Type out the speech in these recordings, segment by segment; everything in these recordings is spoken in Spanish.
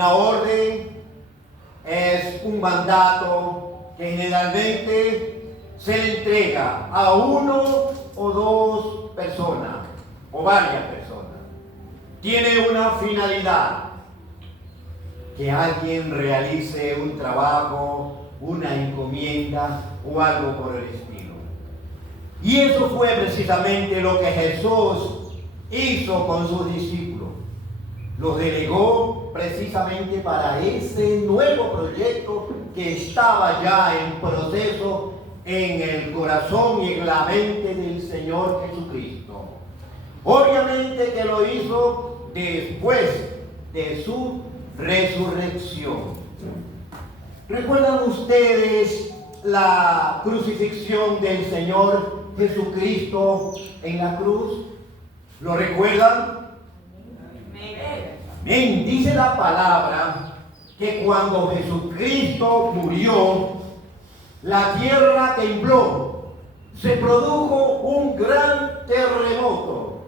Una orden es un mandato que generalmente se le entrega a uno o dos personas o varias personas. Tiene una finalidad: que alguien realice un trabajo, una encomienda o algo por el estilo. Y eso fue precisamente lo que Jesús hizo con sus discípulos. Los delegó precisamente para ese nuevo proyecto que estaba ya en proceso en el corazón y en la mente del Señor Jesucristo. Obviamente que lo hizo después de su resurrección. ¿Recuerdan ustedes la crucifixión del Señor Jesucristo en la cruz? ¿Lo recuerdan? Amén. Dice la palabra que cuando Jesucristo murió, la tierra tembló, se produjo un gran terremoto.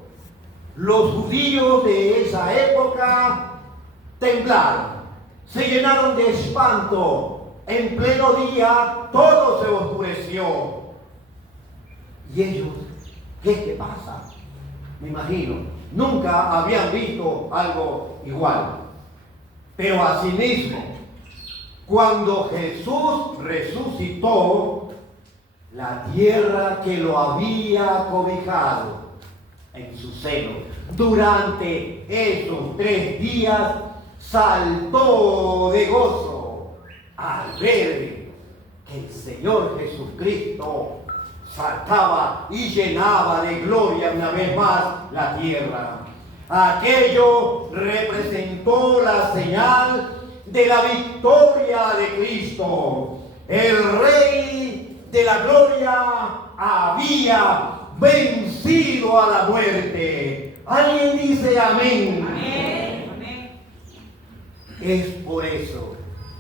Los judíos de esa época temblaron, se llenaron de espanto. En pleno día todo se oscureció. ¿Y ellos qué pasa? Me imagino, nunca habían visto algo igual. Pero asimismo, cuando Jesús resucitó, la tierra que lo había cobijado en su seno durante esos 3 días saltó de gozo al ver que el Señor Jesucristo saltaba y llenaba de gloria una vez más la tierra. Aquello representó la señal de la victoria de Cristo. El Rey de la gloria había vencido a la muerte. ¿Alguien dice amén? Amén. Es por eso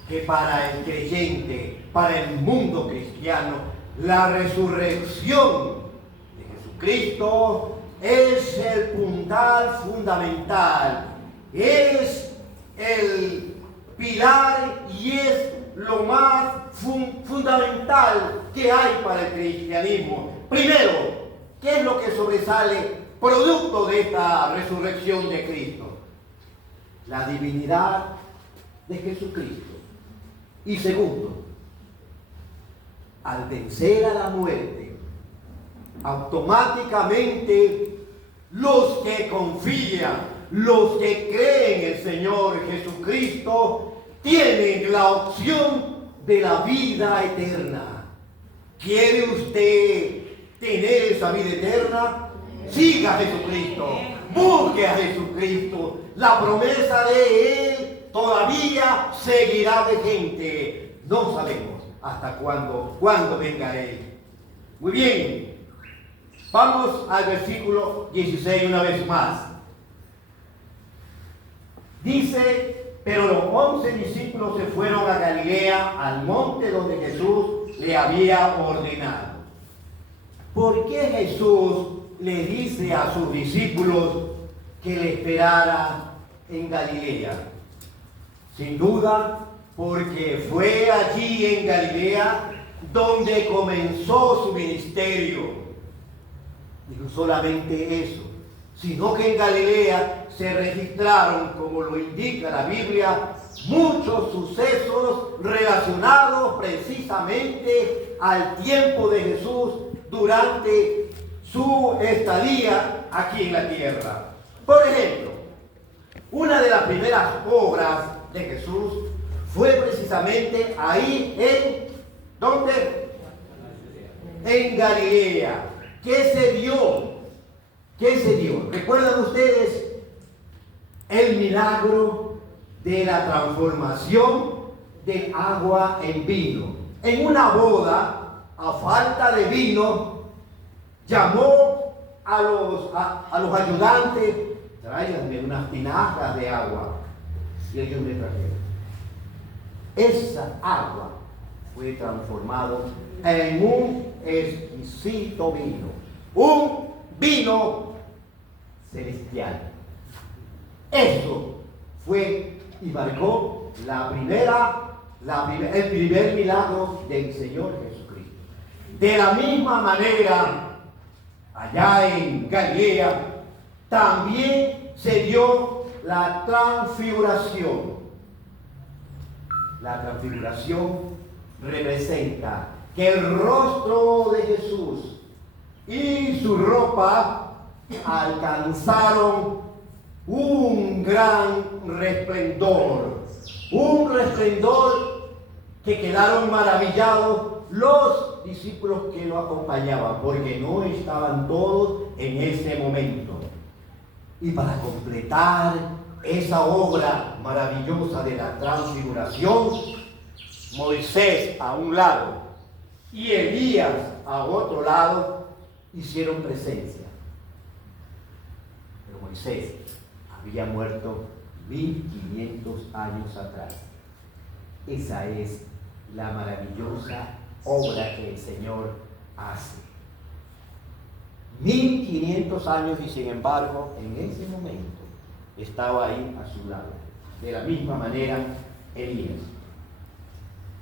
que para el creyente, para el mundo cristiano, la resurrección de Jesucristo es el puntal fundamental, es el pilar y es lo más fundamental que hay para el cristianismo. Primero, ¿qué es lo que sobresale producto de esta resurrección de Cristo? La divinidad de Jesucristo. Y segundo, al vencer a la muerte, automáticamente los que confían, los que creen en el Señor Jesucristo, tienen la opción de la vida eterna. ¿Quiere usted tener esa vida eterna? Siga a Jesucristo, busque a Jesucristo. La promesa de Él todavía seguirá vigente. No sabemos hasta cuándo venga Él. Muy bien, vamos al versículo 16 una vez más. Dice: pero los 11 discípulos se fueron a Galilea, al monte donde Jesús le había ordenado. ¿Por qué Jesús le dice a sus discípulos que le esperara en Galilea? Sin duda, porque fue allí en Galilea donde comenzó su ministerio. Y no solamente eso, sino que en Galilea se registraron, como lo indica la Biblia, muchos sucesos relacionados precisamente al tiempo de Jesús durante su estadía aquí en la tierra. Por ejemplo, una de las primeras obras de Jesús fue precisamente ahí ¿dónde? En Galilea. ¿Qué se dio? ¿Recuerdan ustedes el milagro de la transformación del agua en vino? En una boda, a falta de vino, llamó a los ayudantes: tráiganme unas tinajas de agua. Y ellos me trajeron. Esa agua fue transformada en un exquisito vino, un vino celestial. Eso fue y marcó el primer milagro del Señor Jesucristo. De la misma manera, allá en Galilea, también se dio la transfiguración. La transfiguración representa que el rostro de Jesús y su ropa alcanzaron un gran resplendor, que quedaron maravillados los discípulos que lo acompañaban, porque no estaban todos en ese momento. Y para completar esa obra maravillosa de la transfiguración, Moisés a un lado y Elías a otro lado hicieron presencia. Pero Moisés había muerto 1500 años atrás. Esa es la maravillosa obra que el Señor hace. 1500 años, y sin embargo, en ese momento estaba ahí a su lado. De la misma manera, Elías.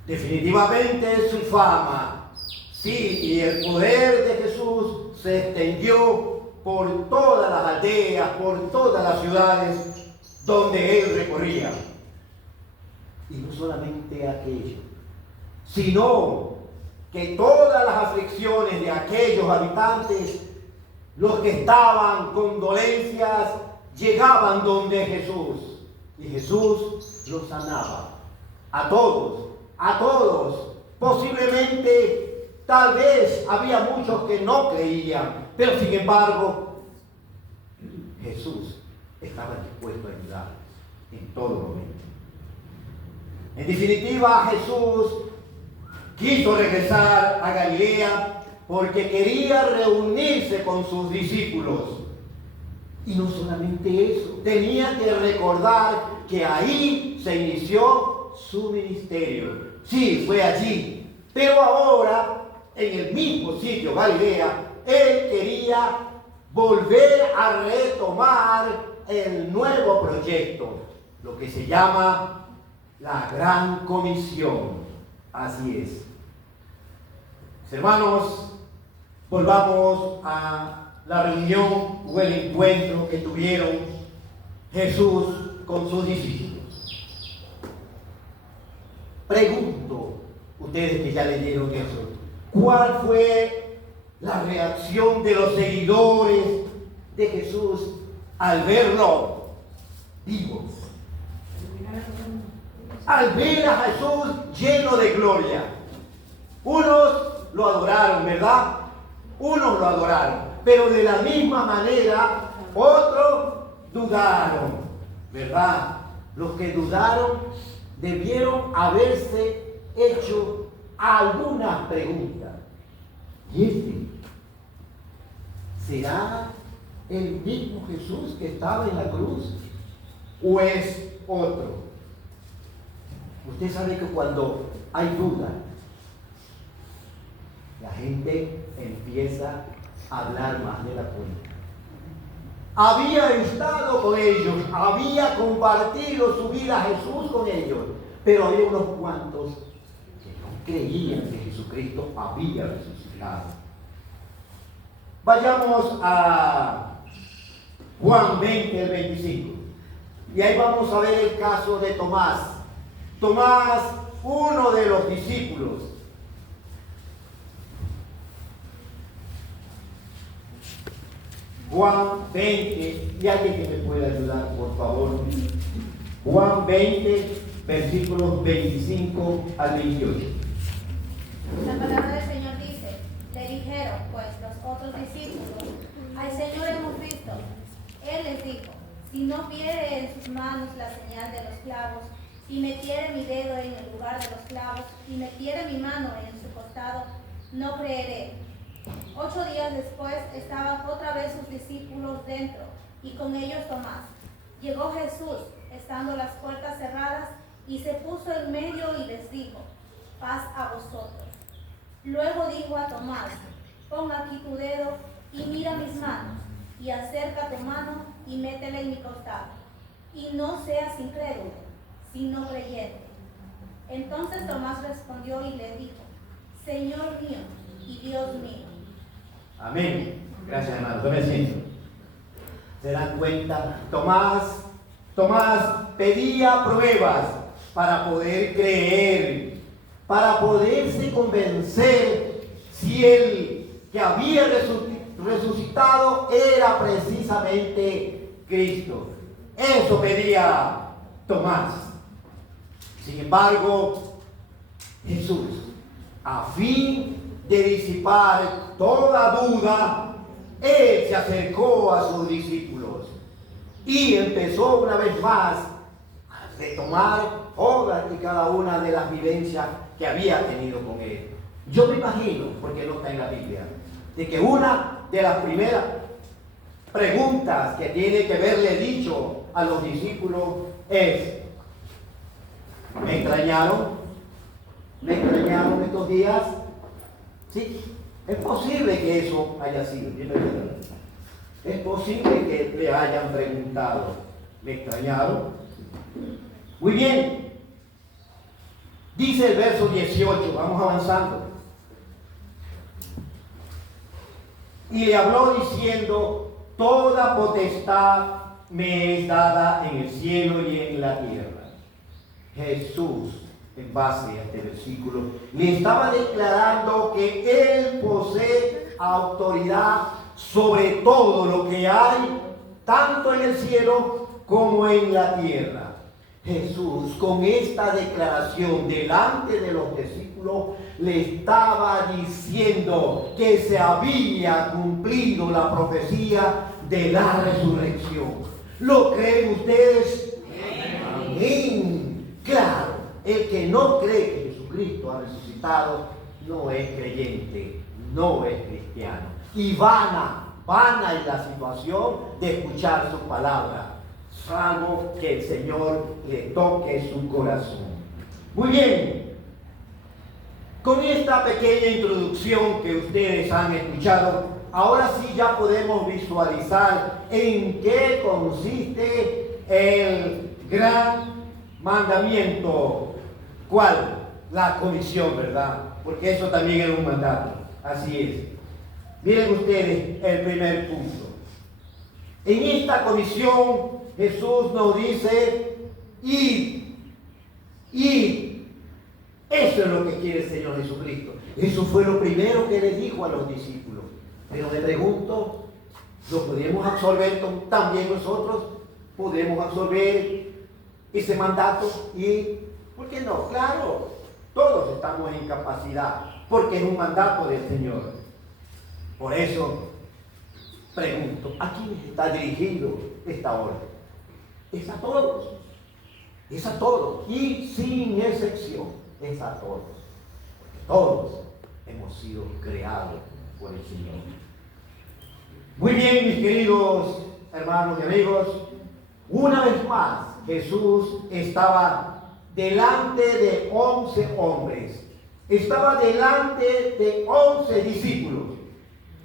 Definitivamente su fama, sí, y el poder de Jesús se extendió por todas las aldeas, por todas las ciudades donde él recorría. Y no solamente aquello, sino que todas las aflicciones de aquellos habitantes, los que estaban con dolencias, llegaban donde Jesús. Y Jesús los sanaba. A todos. Posiblemente, tal vez había muchos que no creían, pero sin embargo, Jesús estaba dispuesto a ayudarlos en todo momento. En definitiva, Jesús quiso regresar a Galilea porque quería reunirse con sus discípulos. Y no solamente eso, tenía que recordar que ahí se inició su ministerio. Sí, fue allí, pero ahora, en el mismo sitio, Galilea, él quería volver a retomar el nuevo proyecto, lo que se llama la Gran Comisión. Así es. Hermanos, volvamos a la reunión o el encuentro que tuvieron Jesús con sus discípulos. Pregunto, ustedes que ya leyeron eso, ¿cuál fue la reacción de los seguidores de Jesús al verlo vivo? Al ver a Jesús lleno de gloria. Unos lo adoraron, ¿verdad? Unos lo adoraron, pero de la misma manera otros dudaron, ¿verdad? Los que dudaron debieron haberse hecho algunas preguntas. ¿Y será el mismo Jesús que estaba en la cruz o es otro? Usted sabe que cuando hay duda, la gente empieza a hablar más de la cuenta. Había estado con ellos, había compartido su vida a Jesús con ellos, pero había unos cuantos que no creían que Jesucristo había resucitado. Vayamos a Juan 20, el 25. Y ahí vamos a ver el caso de Tomás. Tomás, uno de los discípulos. Juan 20, y alguien que me pueda ayudar, por favor. Juan 20, versículos 25 al 28. La palabra del Señor dice: le dijeron pues los otros discípulos: al Señor hemos visto. Él les dijo: si no viere en sus manos la señal de los clavos, y metiere mi dedo en el lugar de los clavos, y metiere mi mano en su costado, no creeré. 8 días después estaban otra vez sus discípulos dentro, y con ellos Tomás. Llegó Jesús, estando las puertas cerradas, y se puso en medio y les dijo: paz a vosotros. Luego dijo a Tomás: pon aquí tu dedo y mira mis manos, y acerca tu mano y métela en mi costado, y no seas incrédulo, sino creyente. Entonces Tomás respondió y le dijo, Señor mío y Dios mío. Amén. Gracias, hermano. Tome asiento. ¿Se dan cuenta? Tomás pedía pruebas para poder creer, para poderse convencer si el que había resucitado era precisamente Cristo. Eso pedía Tomás. Sin embargo, Jesús, a fin de disipar toda duda, Él se acercó a sus discípulos y empezó una vez más a retomar todas y cada una de las vivencias que había tenido con Él. Yo me imagino, porque no está en la Biblia, de que una de las primeras preguntas que tiene que haberle dicho a los discípulos es: ¿me extrañaron? ¿Me extrañaron estos días? Sí, es posible que eso haya sido. Es posible que le hayan preguntado: ¿me extrañaron? Muy bien. Dice el verso 18, vamos avanzando. Y le habló diciendo: toda potestad me es dada en el cielo y en la tierra. Jesús, en base a este versículo, le estaba declarando que Él posee autoridad sobre todo lo que hay, tanto en el cielo como en la tierra. Jesús, con esta declaración delante de los discípulos, le estaba diciendo que se había cumplido la profecía de la resurrección. ¿Lo creen ustedes? Amén. Claro, el que no cree que Jesucristo ha resucitado no es creyente, no es cristiano. Y vana es la situación de escuchar su palabra, salvo que el Señor le toque su corazón. Muy bien, con esta pequeña introducción que ustedes han escuchado, ahora sí ya podemos visualizar en qué consiste el gran mandamiento. ¿Cuál? La comisión, ¿verdad? Porque eso también era un mandato. Así es. Miren ustedes el primer punto. En esta comisión Jesús nos dice: id. Eso es lo que quiere el Señor Jesucristo. Eso fue lo primero que le dijo a los discípulos. Pero le pregunto, ¿lo podemos absorber también nosotros? ¿Podemos absorber ese mandato? ¿Y por qué no? Claro, todos estamos en capacidad, porque es un mandato del Señor. Por eso pregunto, ¿a quién está dirigido esta orden? Es a todos. Es a todos. Y sin excepción, es a todos. Porque todos hemos sido creados por el Señor. Muy bien, mis queridos hermanos y amigos. Una vez más, Jesús estaba delante de 11 hombres. Estaba delante de 11 discípulos.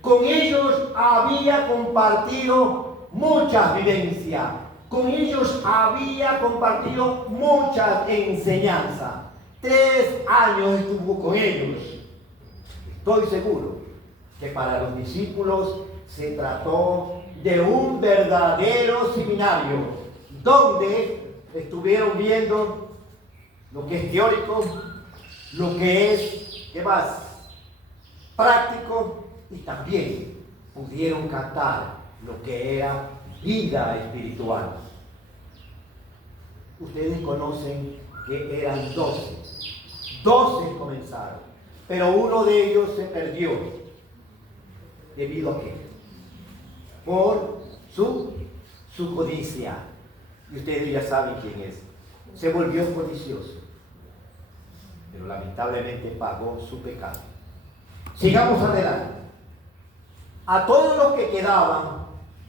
Con ellos había compartido muchas vivencias. Con ellos había compartido muchas enseñanzas. 3 años estuvo con ellos. Estoy seguro que para los discípulos se trató de un verdadero seminario, donde estuvieron viendo lo que es teórico, lo que es, ¿qué más?, práctico, y también pudieron captar lo que era vida espiritual. Ustedes conocen que eran 12 comenzaron, pero uno de ellos se perdió. ¿Debido a qué? Por su codicia. Y ustedes ya saben quién es. Se volvió codicioso, pero lamentablemente pagó su pecado. Sigamos adelante. A todos los que quedaban,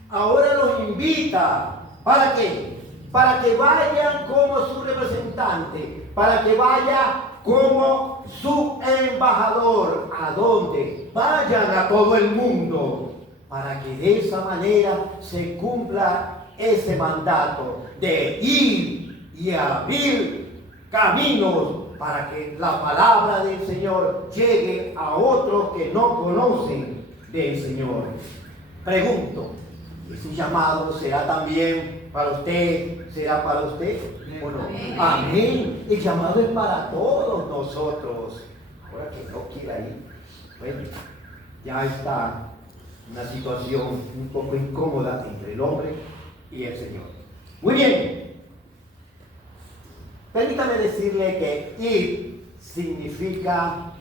ahora los invita. ¿Para qué? Para que vayan como su representante, para que vaya como su embajador. ¿A dónde? Vayan a todo el mundo, para que de esa manera se cumpla ese mandato de ir y abrir caminos para que la palabra del Señor llegue a otros que no conocen del Señor. Pregunto, ¿ese llamado será también para usted? ¿Será para usted? ¿O no? Amén. El llamado es para todos nosotros. Ahora que no quiera ir, bueno, ya está una situación un poco incómoda entre el hombre y el Señor. Muy bien. Permítame decirle que ir significa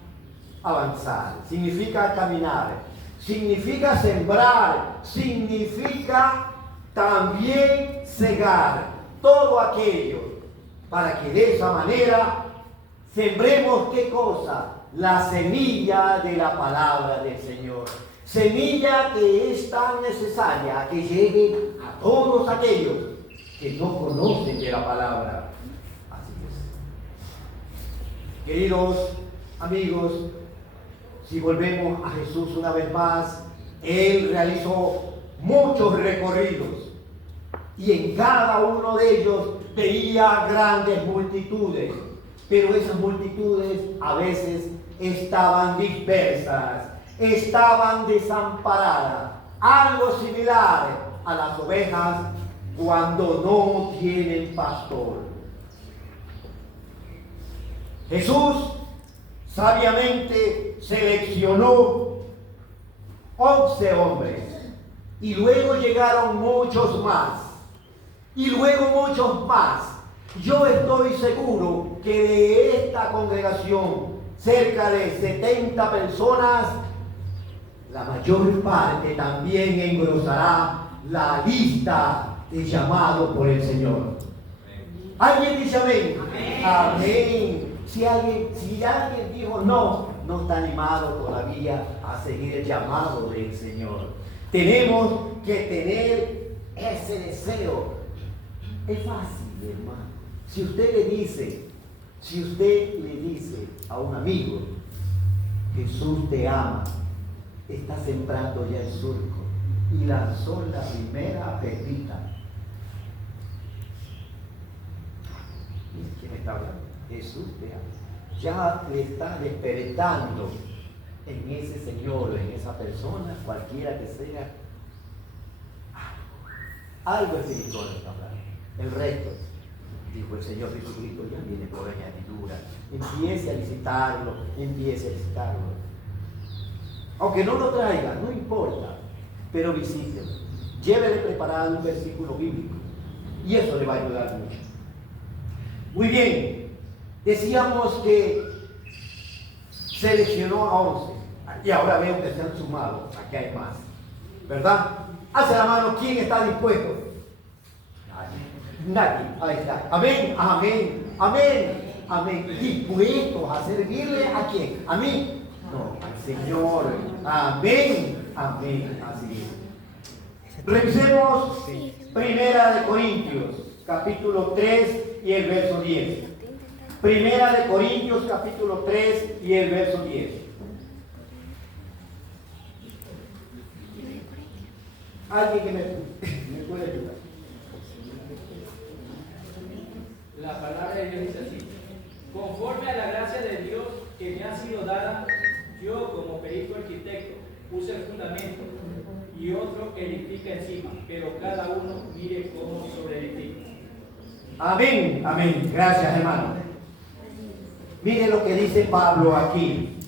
avanzar, significa caminar, significa sembrar, significa también cegar todo aquello para que de esa manera sembremos ¿qué cosa? La semilla de la palabra del Señor. Semilla que es tan necesaria que llegue a todos aquellos que no conocen de la palabra. Así es. Queridos amigos, si volvemos a Jesús una vez más, Él realizó muchos recorridos y en cada uno de ellos veía grandes multitudes, pero esas multitudes a veces estaban dispersas, estaban desamparadas, algo similar a las ovejas cuando no tienen pastor. Jesús sabiamente seleccionó 11 hombres y luego llegaron muchos más y luego muchos más. Yo estoy seguro que de esta congregación, cerca de 70 personas, la mayor parte también engrosará la lista de llamado por el Señor. ¿Alguien dice amén? Amén. Amén. Si alguien dijo no está animado todavía a seguir el llamado del Señor. Tenemos que tener ese deseo. Es fácil, hermano. Si usted le dice a un amigo, Jesús te ama, está sembrando ya el surco y lanzó la primera pepita. ¿Quién está hablando? Jesús te ama. Ya le está despertando en ese señor, en esa persona, cualquiera que sea, algo espiritual está hablando. El resto, dijo el Señor Jesucristo, ya viene por añadidura. Empiece a visitarlo. Aunque no lo traiga, no importa, pero visítelo. Llévele preparado un versículo bíblico y eso le va a ayudar mucho. Muy bien, decíamos que seleccionó a 11 y ahora veo que se han sumado, aquí hay más, ¿verdad? Hace la mano, ¿quién está dispuesto? Nadie, ahí está. Amén, amén, amén, amén. ¿Dispuestos a servirle a quién? ¿A mí? No, al Señor. Amén, amén, así es. Revisemos Primera de Corintios, capítulo 3 y el verso 10. Primera de Corintios, capítulo 3 y el verso 10. Alguien que me puede ayudar. La palabra de Dios dice así: conforme a la gracia de Dios que me ha sido dada, yo como perito arquitecto puse el fundamento y otro edifica encima, pero cada uno mire cómo sobreedifica. Amén, amén. Gracias, hermano. Mire lo que dice Pablo aquí.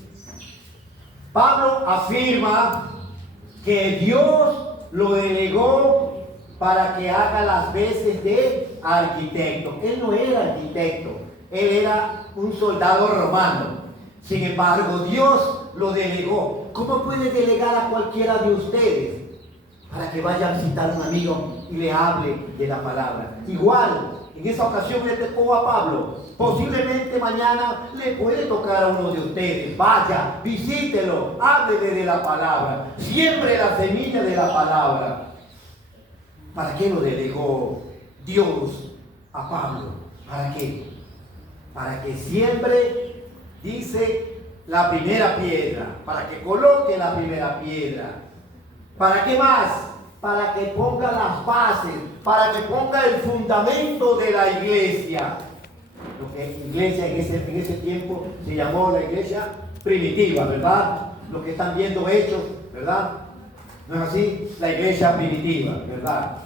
Pablo afirma que Dios lo delegó para que haga las veces de arquitecto. Él no era arquitecto, él era un soldado romano. Sin embargo, Dios lo delegó. ¿Cómo puede delegar a cualquiera de ustedes para que vaya a visitar a un amigo y le hable de la palabra? Igual, en esa ocasión le tocó a Pablo. Posiblemente mañana le puede tocar a uno de ustedes. Vaya, visítelo, háblele de la palabra, siembre la semilla de la palabra. ¿Para qué lo delegó Dios a Pablo? ¿Para qué? Para que siempre, dice, la primera piedra, para que coloque la primera piedra. ¿Para qué más? para que ponga las bases, para que ponga el fundamento de la iglesia. Lo que iglesia en ese tiempo se llamó la iglesia primitiva, ¿verdad? Lo que están viendo Hechos, ¿verdad? ¿No es así? La iglesia primitiva, ¿verdad?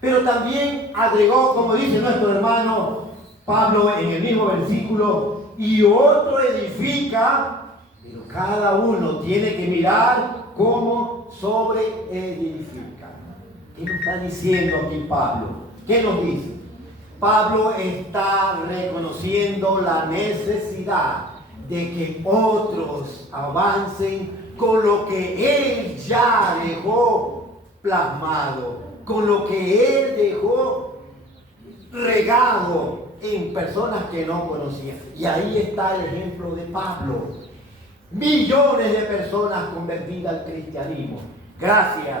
Pero también agregó, como dice nuestro hermano Pablo en el mismo versículo, y otro edifica, pero cada uno tiene que mirar cómo sobre edifica. ¿Qué nos está diciendo aquí Pablo? ¿Qué nos dice? Pablo está reconociendo la necesidad de que otros avancen con lo que él ya dejó plasmado, con lo que él dejó regado en personas que no conocían. Y ahí está el ejemplo de Pablo. Millones de personas convertidas al cristianismo gracias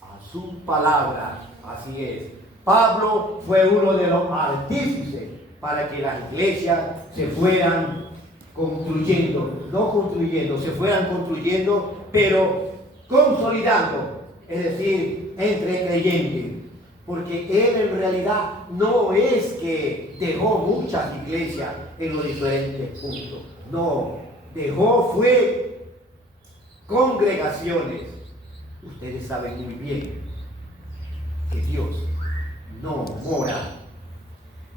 a su palabra. Así es. Pablo fue uno de los artífices para que las iglesias se fueran construyendo, no construyendo, se fueran construyendo, pero consolidando, es decir, entre creyentes. Porque él en realidad no es que dejó muchas iglesias en los diferentes puntos, no, fue congregaciones. Ustedes saben muy bien que Dios no mora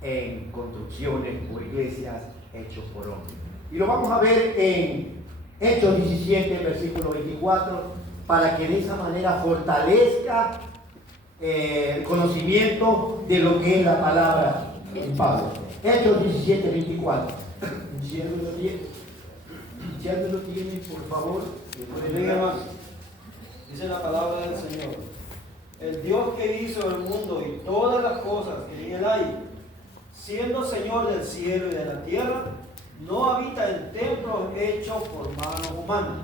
en construcciones o iglesias hechas por hombres. Y lo vamos a ver en Hechos 17, versículo 24, para que de esa manera fortalezca el conocimiento de lo que es la palabra de Pablo. Hechos 17, 24. Si alguien lo tiene, por favor. Dice la palabra del Señor: el Dios que hizo el mundo y todas las cosas que en él hay, siendo Señor del cielo y de la tierra, no habita en templos hechos por manos humanas.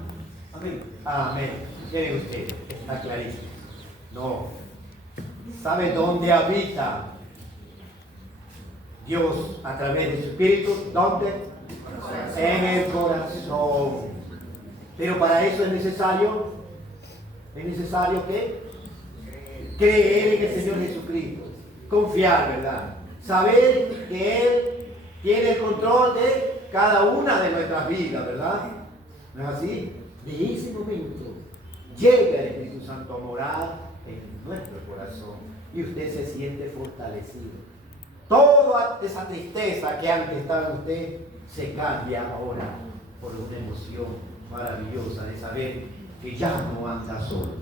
Amén. Amén. Miren ustedes, está clarísimo. No. ¿Sabe dónde habita Dios a través de su Espíritu? ¿Dónde? En el corazón. Pero para eso es necesario que creer en el Señor Jesucristo, confiar, ¿verdad? Saber que Él tiene el control de cada una de nuestras vidas, ¿verdad? ¿No es así? De ese momento llega el Espíritu Santo a morar en nuestro corazón y usted se siente fortalecido. Toda esa tristeza que antes estaba en usted se cambia ahora por una emoción maravillosa de saber que ya no anda solo.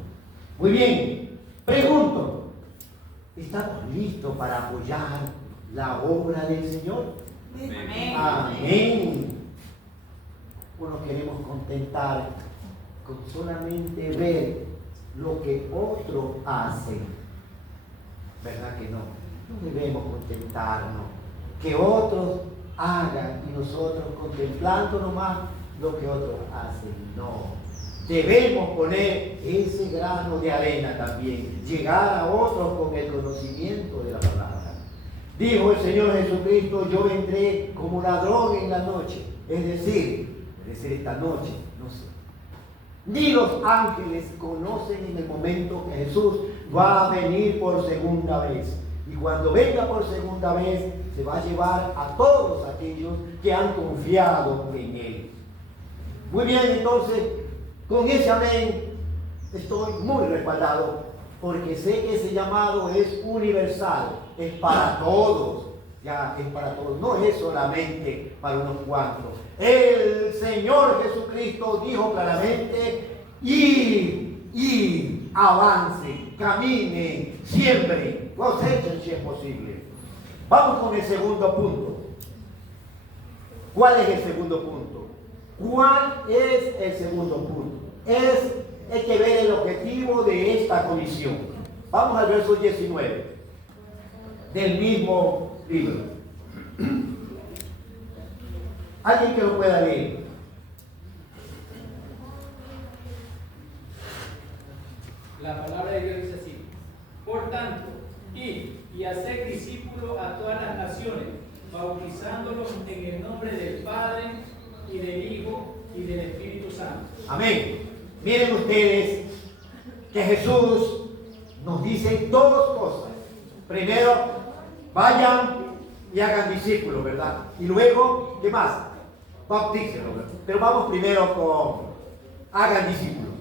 Muy bien, pregunto, ¿estamos listos para apoyar la obra del Señor? Amén. Amén. O nos queremos contentar con solamente ver lo que otros hacen. ¿Verdad que no? No debemos contentarnos que otros hagan y nosotros contemplando nomás lo que otros hacen. No. Debemos poner ese grano de arena también, llegar a otros con el conocimiento de la palabra. Dijo el Señor Jesucristo: yo vendré como ladrón en la noche. Es decir, esta noche, no sé. Ni los ángeles conocen en el momento que Jesús va a venir por segunda vez. Y cuando venga por segunda vez, se va a llevar a todos aquellos que han confiado en Él. Muy bien, entonces, con ese amén estoy muy respaldado, porque sé que ese llamado es universal, es para todos, ya es para todos, no es solamente para unos cuantos. El Señor Jesucristo dijo claramente: ir, avance, camine, siempre, cosechen si es posible. Vamos con el segundo punto. ¿Cuál es el segundo punto? ¿Cuál es el segundo punto? Hay que ver el objetivo de esta comisión. Vamos al verso 19 del mismo libro. ¿Alguien que lo pueda leer? La palabra de Dios dice así: por tanto, id y haced discípulos a todas las naciones, bautizándolos en el nombre del Padre y del Hijo y del Espíritu Santo. Amén. Miren ustedes que Jesús nos dice dos cosas. Primero, vayan y hagan discípulos, ¿verdad? Y luego, ¿qué más? Bautícenlos, ¿verdad? Pero vamos primero con hagan discípulos.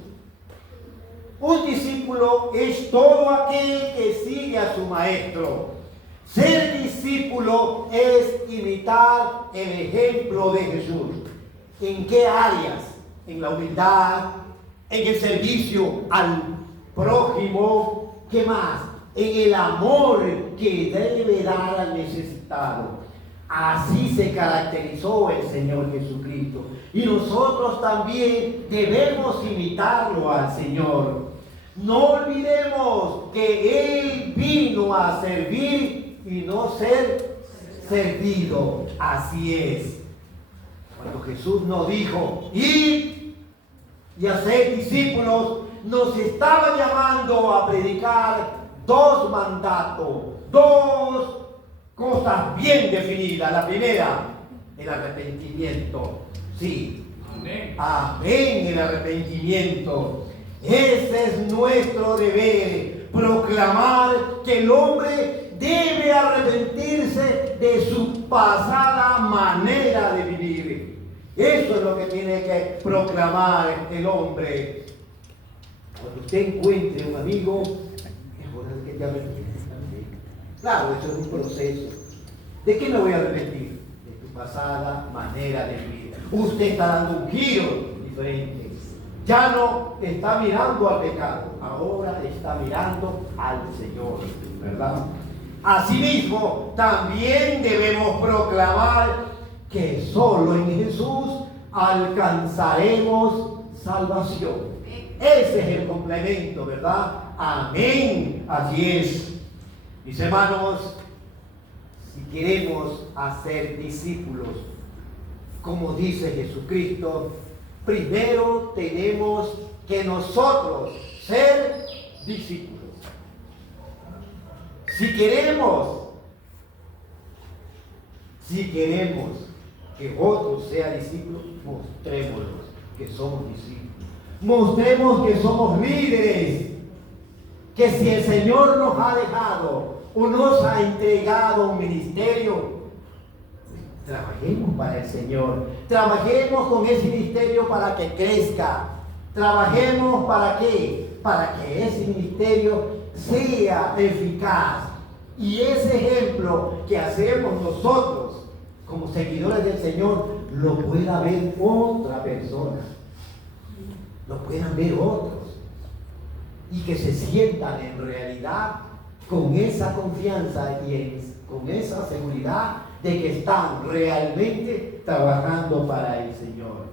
Un discípulo es todo aquel que sigue a su maestro. Ser discípulo es imitar el ejemplo de Jesús. ¿En qué áreas? En la humildad, en el servicio al prójimo, ¿qué más? En el amor que debe dar al necesitado. Así se caracterizó el Señor Jesucristo. Y nosotros también debemos imitarlo al Señor. No olvidemos que Él vino a servir y no ser servido. Así es. Cuando Jesús nos dijo, id y hacer discípulos, nos estaba llamando a predicar dos mandatos, dos cosas bien definidas. La primera, el arrepentimiento. Sí. Amén. Amén, el arrepentimiento. Ese es nuestro deber, proclamar que el hombre debe arrepentirse de su pasada manera de vivir. Eso es lo que tiene que proclamar el hombre. Cuando usted encuentre un amigo, es hora de que te arrepientes también. Claro, eso es un proceso. ¿De qué me voy a arrepentir? De tu pasada manera de vivir. Usted está dando un giro diferente. Ya no está mirando al pecado, ahora está mirando al Señor, ¿verdad? Asimismo, también debemos proclamar que solo en Jesús alcanzaremos salvación. Ese es el complemento, ¿verdad? Amén. Así es. Mis hermanos, si queremos hacer discípulos, como dice Jesucristo, primero tenemos que nosotros ser discípulos. Si queremos que otros sean discípulos, mostrémoslos que somos discípulos. Mostremos que somos líderes. Que si el Señor nos ha dejado o nos ha entregado un ministerio, trabajemos para el Señor. Trabajemos con ese ministerio para que crezca. Trabajemos para qué? Para que ese ministerio sea eficaz. Y ese ejemplo que hacemos nosotros como seguidores del Señor lo pueda ver otra persona. Lo puedan ver otros. Y que se sientan en realidad con esa confianza y con esa seguridad de que están realmente trabajando para el Señor.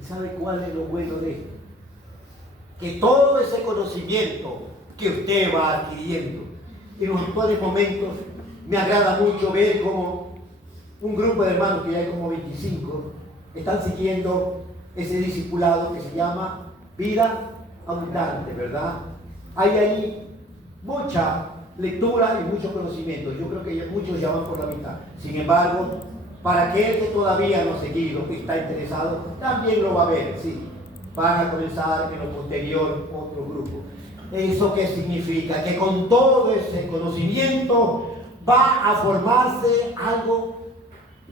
¿Y sabe cuál es lo bueno de esto? Que todo ese conocimiento que usted va adquiriendo, en los actuales momentos me agrada mucho ver como un grupo de hermanos, que ya hay como 25, están siguiendo ese discipulado que se llama Vida Abundante, ¿verdad? Hay ahí mucha lectura y mucho conocimiento. Yo creo que muchos ya van por la mitad. Sin embargo, para aquel que todavía no ha seguido, que está interesado, también lo va a ver, sí. Van a comenzar en lo posterior otro grupo. ¿Eso qué significa? Que con todo ese conocimiento va a formarse algo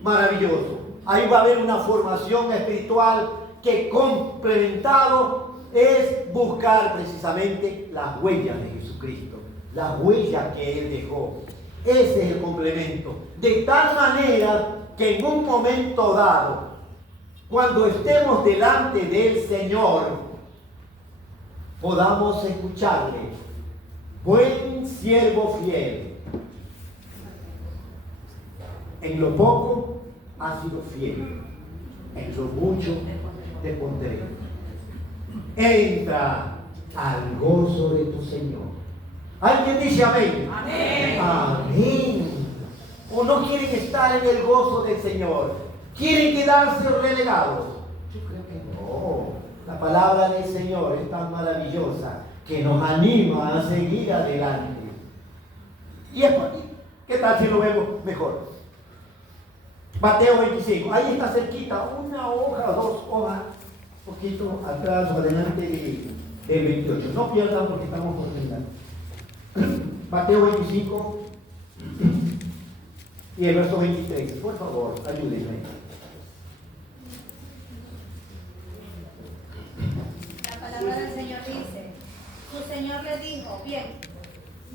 maravilloso. Ahí va a haber una formación espiritual que complementado es buscar precisamente las huellas de Jesucristo, las huellas que Él dejó. Ese es el complemento. De tal manera que en un momento dado, cuando estemos delante del Señor, podamos escucharle: buen siervo fiel, en lo poco has sido fiel, en lo mucho te pondré. Entra al gozo de tu Señor. ¿Alguien dice amén? Amén. Amén. ¿O no quieren estar en el gozo del Señor? ¿Quieren quedarse relegados? Yo creo que no. La palabra del Señor es tan maravillosa que nos anima a seguir adelante. Y es por aquí. ¿Qué tal si lo vemos mejor? Mateo 25. Ahí está cerquita, una hoja, dos hojas, poquito atrás o adelante del 28. No pierdan porque estamos por terminar. Mateo 25 y el verso 23. Por favor, ayúdenme. La palabra del Señor dice: su Señor le dijo, bien,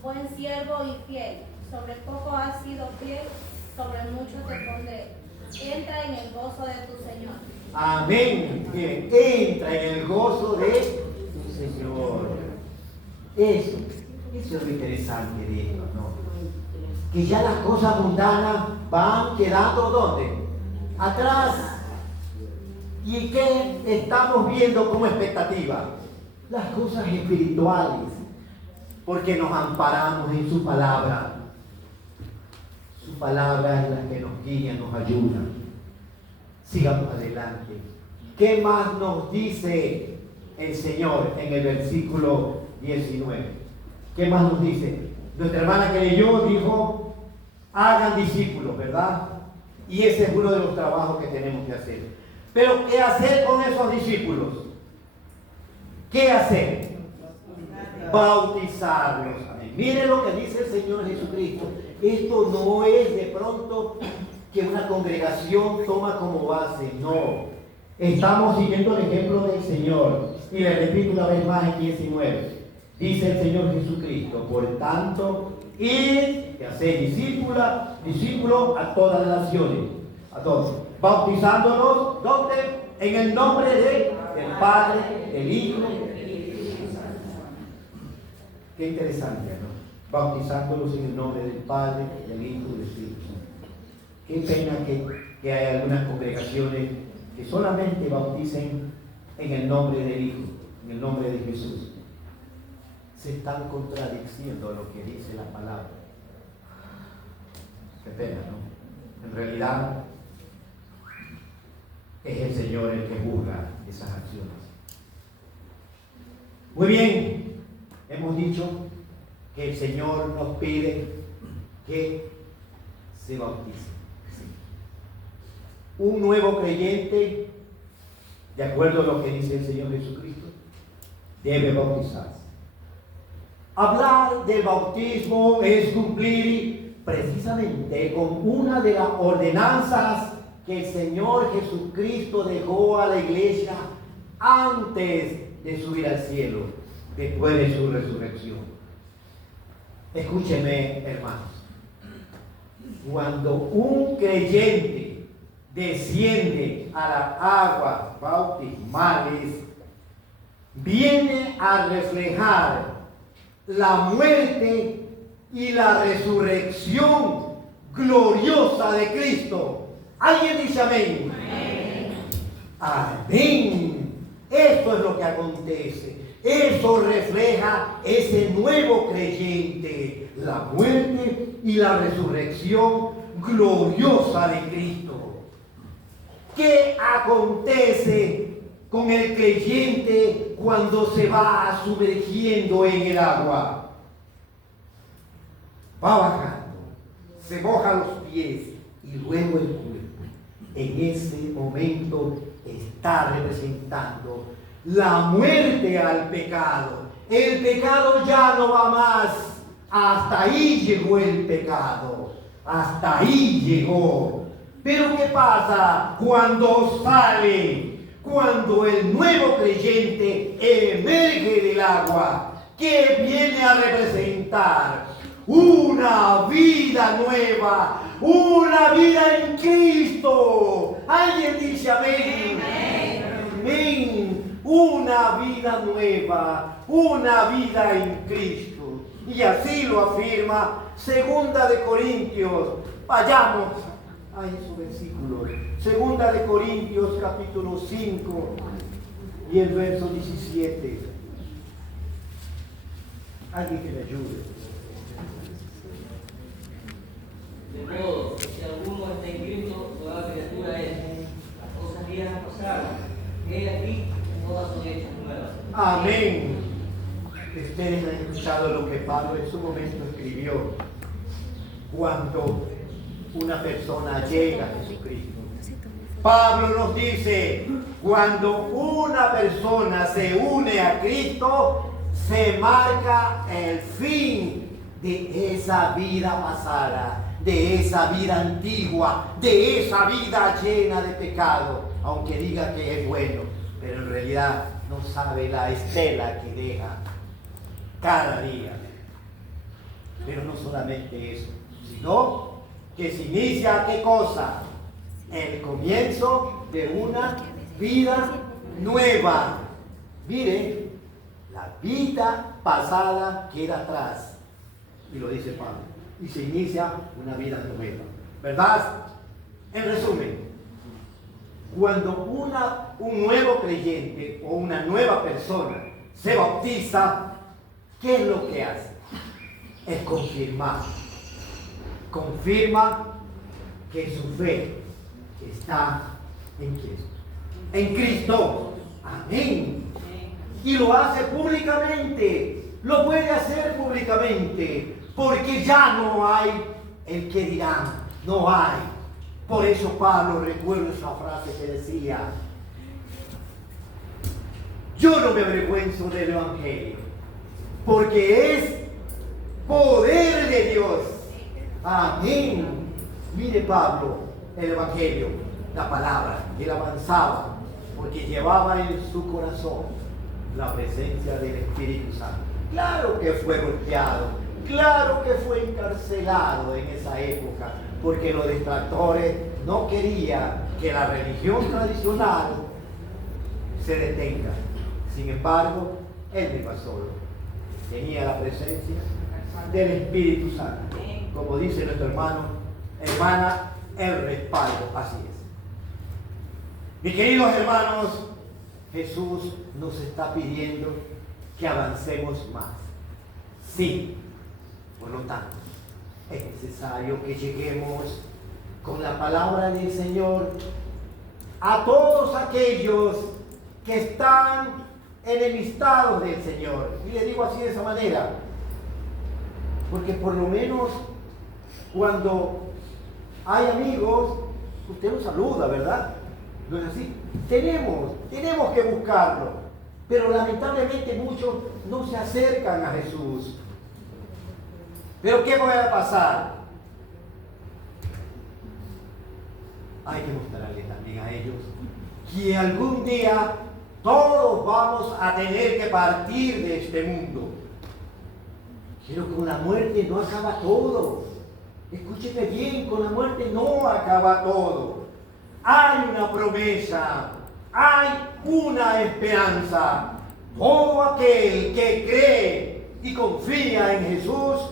buen siervo y fiel, sobre poco has sido fiel, sobre mucho te pondré. Entra en el gozo de tu Señor. Amén. Bien, entra en el gozo de tu Señor. Eso es lo interesante de esto, ¿no? Que ya las cosas mundanas van quedando ¿dónde? Atrás. ¿Y qué estamos viendo como expectativa? Las cosas espirituales, porque nos amparamos en su palabra. Su palabra es la que nos guía, nos ayuda. Sigamos adelante. ¿Qué más nos dice el Señor en el versículo 19? ¿Qué más nos dice? Nuestra hermana que leyó dijo, hagan discípulos, ¿verdad? Y ese es uno de los trabajos que tenemos que hacer. Pero ¿qué hacer con esos discípulos? ¿Qué hacer? Bautizarlos. Amén. Miren lo que dice el Señor Jesucristo. Esto no es de pronto que una congregación toma como base, no. Estamos siguiendo el ejemplo del Señor. Y le repito una vez más en 19. Dice el Señor Jesucristo, por tanto, id y haced discípulos a todas las naciones, a todos, bautizándolos, ¿dónde? En el nombre del Padre, del Hijo. Qué interesante, ¿no? Bautizándolos en el nombre del Padre, del Hijo y del Espíritu Santo. Qué pena que hay algunas congregaciones que solamente bauticen en el nombre del Hijo, en el nombre de Jesús. Se están contradiciendo lo que dice la palabra. Qué pena, ¿no? En realidad es el Señor el que juzga esas acciones. Muy bien, hemos dicho que el Señor nos pide que se bautice. Sí. Un nuevo creyente, de acuerdo a lo que dice el Señor Jesucristo, debe bautizarse. Hablar del bautismo es cumplir precisamente con una de las ordenanzas que el Señor Jesucristo dejó a la iglesia antes de subir al cielo, después de su resurrección. Escúcheme, hermanos. Cuando un creyente desciende a las aguas bautismales, viene a reflejar la muerte y la resurrección gloriosa de Cristo. ¿Alguien dice amén? Amén. Amén. Esto es lo que acontece. Eso refleja ese nuevo creyente, la muerte y la resurrección gloriosa de Cristo. ¿Qué acontece con el creyente cuando se va sumergiendo en el agua? Va bajando, se moja los pies y luego el cuerpo. En ese momento está representando la muerte al pecado. El pecado ya no va más. Hasta ahí llegó el pecado. Hasta ahí llegó. Pero ¿qué pasa cuando sale? Cuando el nuevo creyente emerge del agua, ¿qué viene a representar? Una vida nueva, una vida en Cristo. ¿Alguien dice amén? Amén. Una vida nueva, una vida en Cristo. Y así lo afirma 2 Corintios. Vayamos a esos versículos. 2 Corintios capítulo 5 y el verso 17. Alguien que me ayude. De modo, si alguno está en Cristo, toda criatura es. Las cosas viejas pasaron. He aquí, todas son hechas nuevas. Amén. Ustedes han escuchado lo que Pablo en su momento escribió. Cuando una persona llega a Jesucristo, Pablo nos dice, cuando una persona se une a Cristo, se marca el fin de esa vida pasada, de esa vida antigua, de esa vida llena de pecado, aunque diga que es bueno, pero en realidad no sabe la estela que deja cada día. Pero no solamente eso, sino que se inicia, ¿qué cosa? El comienzo de una vida nueva. Mire, la vida pasada queda atrás, y lo dice Pablo, y se inicia una vida nueva, ¿verdad? En resumen, cuando un nuevo creyente o una nueva persona se bautiza, ¿qué es lo que hace? Es confirmar. Confirma que su fe está en Cristo. En Cristo. Amén. Y lo hace públicamente. Lo puede hacer públicamente. Porque ya no hay el que dirán. No hay. Por eso Pablo, recuerdo esa frase que decía: yo no me avergüenzo del Evangelio, porque es poder de Dios. Amén. Mire Pablo, el Evangelio, la palabra, él avanzaba porque llevaba en su corazón la presencia del Espíritu Santo. Claro que fue golpeado, claro que fue encarcelado en esa época, porque los detractores no querían que la religión tradicional se detenga. Sin embargo, él no iba solo, tenía la presencia del Espíritu Santo. Como dice nuestro hermana, el respaldo. Así es. Mis queridos hermanos, Jesús nos está pidiendo que avancemos más. Sí, por lo tanto, es necesario que lleguemos con la palabra del Señor a todos aquellos que están enemistados del Señor. Y le digo así de esa manera, porque por lo menos cuando hay amigos, usted los saluda, ¿verdad? ¿No es así? Tenemos que buscarlo, pero lamentablemente muchos no se acercan a Jesús. ¿Pero qué va a pasar? Hay que mostrarle también a ellos que algún día todos vamos a tener que partir de este mundo. Pero con la muerte no acaba todo. Escúcheme bien, con la muerte no acaba todo. Hay una promesa, hay una esperanza. Todo aquel que cree y confía en Jesús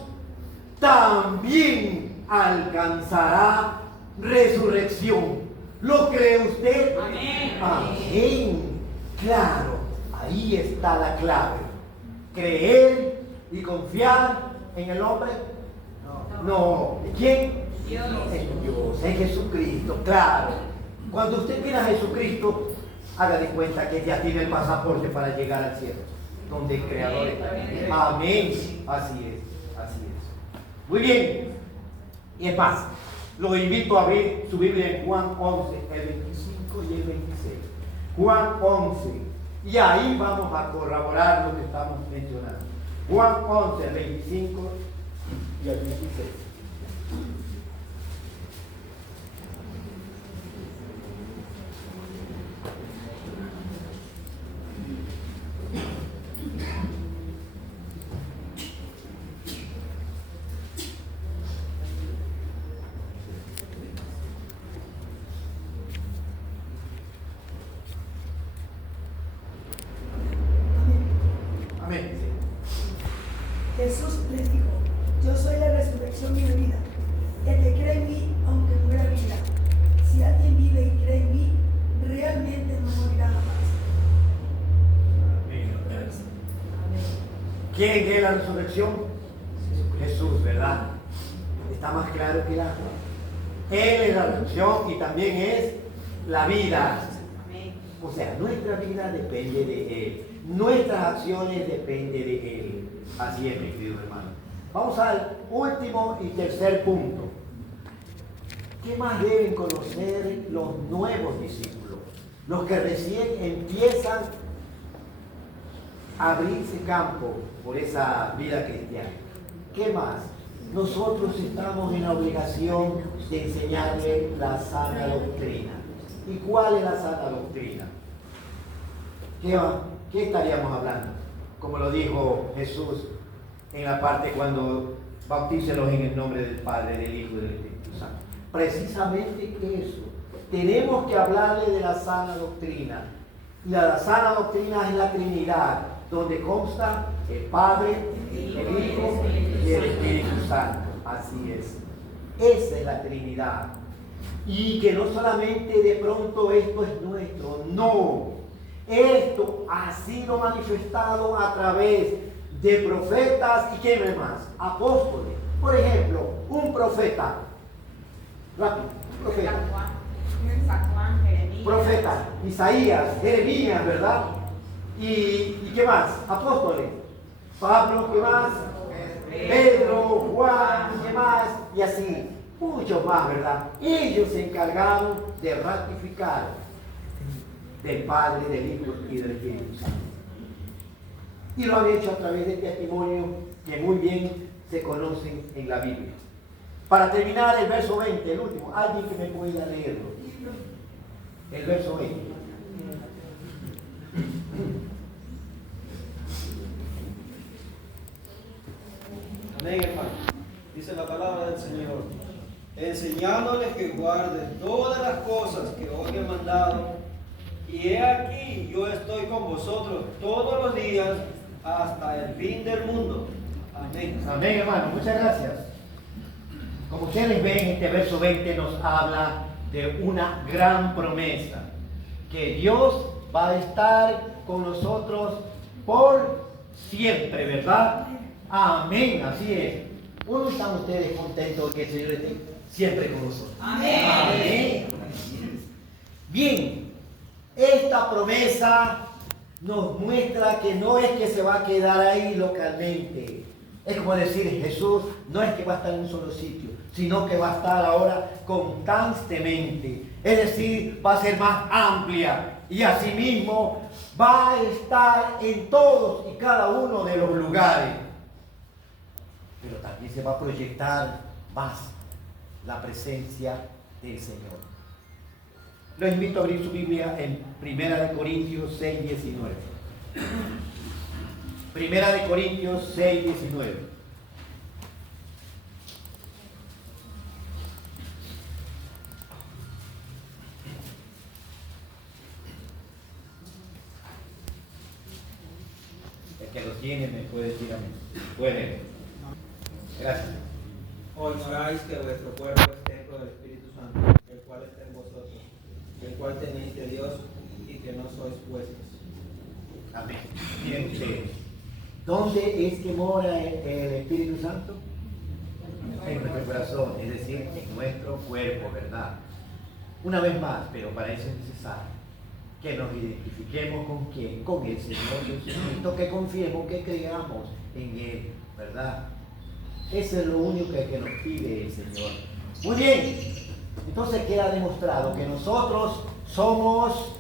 también alcanzará resurrección. ¿Lo cree usted? Amén. Amén. Claro, ahí está la clave. Creer y confiar en el hombre. No. ¿Quién? Dios. En Dios, en Jesucristo, claro. Cuando usted mira a Jesucristo, haga de cuenta que ya tiene el pasaporte para llegar al cielo, donde el Creador está. Amén. Así es. Muy bien. Y es más, lo invito a ver su Biblia en Juan 11, el 25 y el 26. Juan 11. Y ahí vamos a corroborar lo que estamos mencionando. Juan 11, el 25 y el 26. Amén. Jesús les dijo: yo soy la resurrección y la vida. El que cree en mí, aunque muera, vivirá. Si alguien vive y cree en mí, realmente no morirá jamás. ¿Quién es la resurrección? Jesús, ¿verdad? Está más claro que el agua. Él es la resurrección y también es la vida. O sea, nuestra vida depende de Él. Nuestras acciones dependen de Él. Así es, mi querido hermano. Vamos al último y tercer punto. ¿qué más deben conocer los nuevos discípulos? Los que recién empiezan a abrirse campo por esa vida cristiana. ¿Qué más? Nosotros estamos en la obligación de enseñarle la sana doctrina. ¿Y cuál es la sana doctrina? ¿Qué estaríamos hablando? Como lo dijo Jesús en la parte cuando bautícelos en el nombre del Padre, del Hijo y del Espíritu Santo. Precisamente eso. Tenemos que hablarle de la sana doctrina. Y la sana doctrina es la Trinidad, donde consta el Padre, el Hijo y el Espíritu Santo. Así es. Esa es la Trinidad. Y que no solamente de pronto esto es nuestro, no. Esto ha sido manifestado a través de profetas y ¿quién más? Apóstoles. Por ejemplo, un profeta. Rápido, un profeta. Profeta, Isaías, Jeremías, ¿verdad? ¿Y qué más? Apóstoles. Pablo, ¿qué más? Pedro, Juan, ¿qué más? Y así, muchos más, ¿verdad? Ellos se encargaron de ratificar del Padre, del Hijo y del Espíritu Santo. Y lo han hecho a través de testimonios que muy bien se conocen en la Biblia. Para terminar, el verso 20, el último, alguien que me pueda leerlo. El verso 20. Amén, hermano. Dice la palabra del Señor. Enseñándoles que guarden todas las cosas que os he mandado. Y he aquí, yo estoy con vosotros todos los días hasta el fin del mundo. Amén. Amén, hermano. Muchas gracias. Como ustedes ven, este verso 20 nos habla de una gran promesa. Que Dios va a estar con nosotros por siempre, ¿verdad? Amén, así es. ¿Cómo están ustedes contentos de que el Señor esté siempre con nosotros? Amén. Amén. Bien, esta promesa nos muestra que no es que se va a quedar ahí localmente. Es como decir, Jesús no es que va a estar en un solo sitio, sino que va a estar ahora constantemente. Es decir, va a ser más amplia y asimismo va a estar en todos y cada uno de los lugares. Pero también se va a proyectar más la presencia del Señor. Los invito a abrir su Biblia en 1 Corintios 6, 19. 1 Corintios 6, 19. El que lo tiene me puede decir amén. Puede. Gracias. O ignoráis que vuestro cuerpo es templo del Espíritu Santo, el cual está en vosotros, el cual tenéis de Dios y que no sois vuestros. Amén. Miren ustedes. ¿Dónde es que mora el Espíritu Santo? En nuestro corazón, es decir, en nuestro cuerpo, ¿verdad? Una vez más, pero para eso es necesario que nos identifiquemos con quién, con el Señor Jesucristo, que confiemos, que creamos en Él, ¿verdad? Eso es lo único que nos pide el Señor. Muy bien, entonces queda demostrado que nosotros somos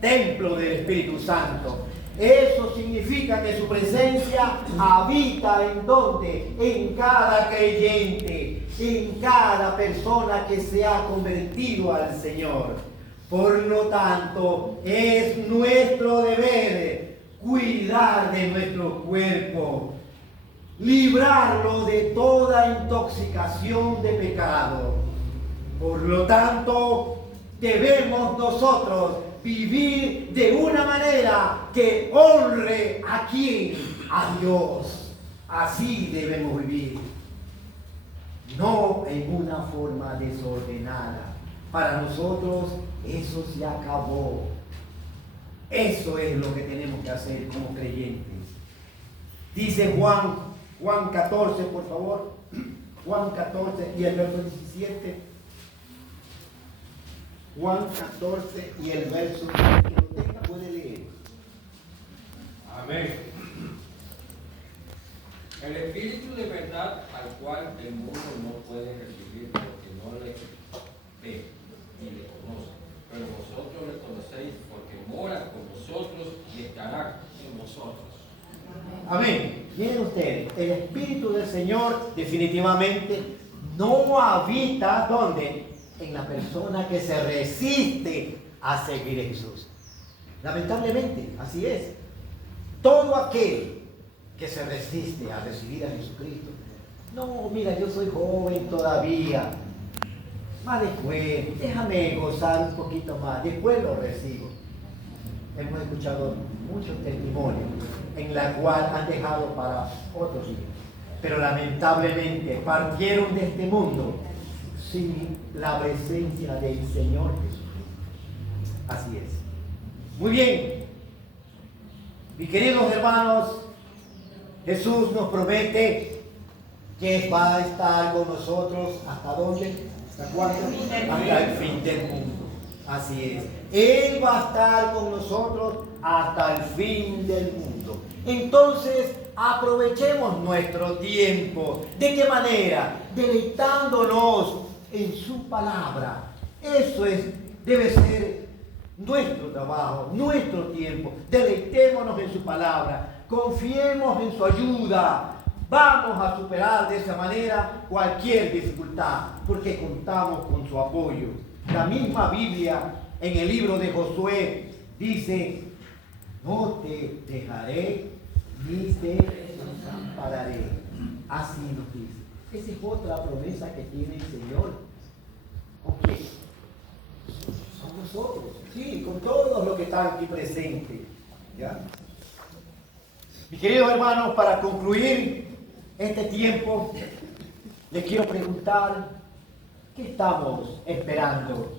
templo del Espíritu Santo. Eso significa que su presencia habita en donde, en cada creyente, en cada persona que se ha convertido al Señor. Por lo tanto, es nuestro deber cuidar de nuestro cuerpo, librarlo de toda intoxicación de pecado. Por lo tanto, debemos nosotros vivir de una manera que honre a quién, a Dios. Así debemos vivir, no en una forma desordenada. Para nosotros eso se acabó. Eso es lo que tenemos que hacer como creyentes. Dice Juan 14, por favor. Juan 14 y el verso 17. Juan 14 y el verso 17. Que lo tenga puede leer. Amén. El Espíritu de verdad al cual el mundo no puede recibir porque no le Amén. Miren ustedes, el Espíritu del Señor definitivamente no habita, ¿dónde? En la persona que se resiste a seguir a Jesús. Lamentablemente, así es. Todo aquel que se resiste a recibir a Jesucristo. No, mira, yo soy joven todavía. Más después, déjame gozar un poquito más, después lo recibo. Hemos escuchado muchos testimonios en la cual han dejado para otros días. Pero lamentablemente partieron de este mundo sin la presencia del Señor Jesús. Así es. Muy bien. Mis queridos hermanos, Jesús nos promete que va a estar con nosotros ¿hasta dónde? ¿Hasta cuándo? Hasta el fin del mundo. Así es. Él va a estar con nosotros hasta el fin del mundo. Entonces, aprovechemos nuestro tiempo. ¿De qué manera? Deleitándonos en su palabra. Eso debe ser nuestro trabajo, nuestro tiempo. Deleitémonos en su palabra. Confiemos en su ayuda. Vamos a superar de esa manera cualquier dificultad, porque contamos con su apoyo. La misma Biblia en el libro de Josué dice: no te dejaré ni te desampararé. Así nos dice. Esa es otra promesa que tiene el Señor. ¿Con quién? Con nosotros. Sí, con todos los que están aquí presentes. ¿Ya? Mis queridos hermanos, para concluir este tiempo, les quiero preguntar: ¿qué estamos esperando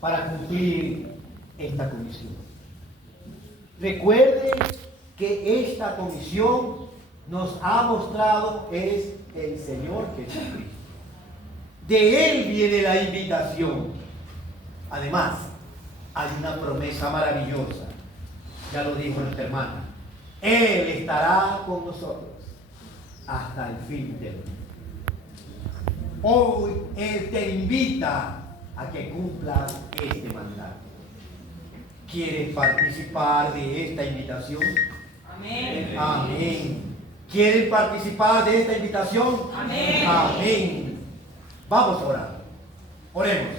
para cumplir esta comisión? Recuerden que esta comisión nos ha mostrado es el Señor Jesucristo. De Él viene la invitación. Además, hay una promesa maravillosa. Ya lo dijo nuestra hermana. Él estará con nosotros hasta el fin del mundo. Hoy Él te invita a que cumplas este mandato. ¿Quieres participar de esta invitación? Amén. Amén. ¿Quieren participar de esta invitación? Amén. Amén. Vamos a orar. Oremos.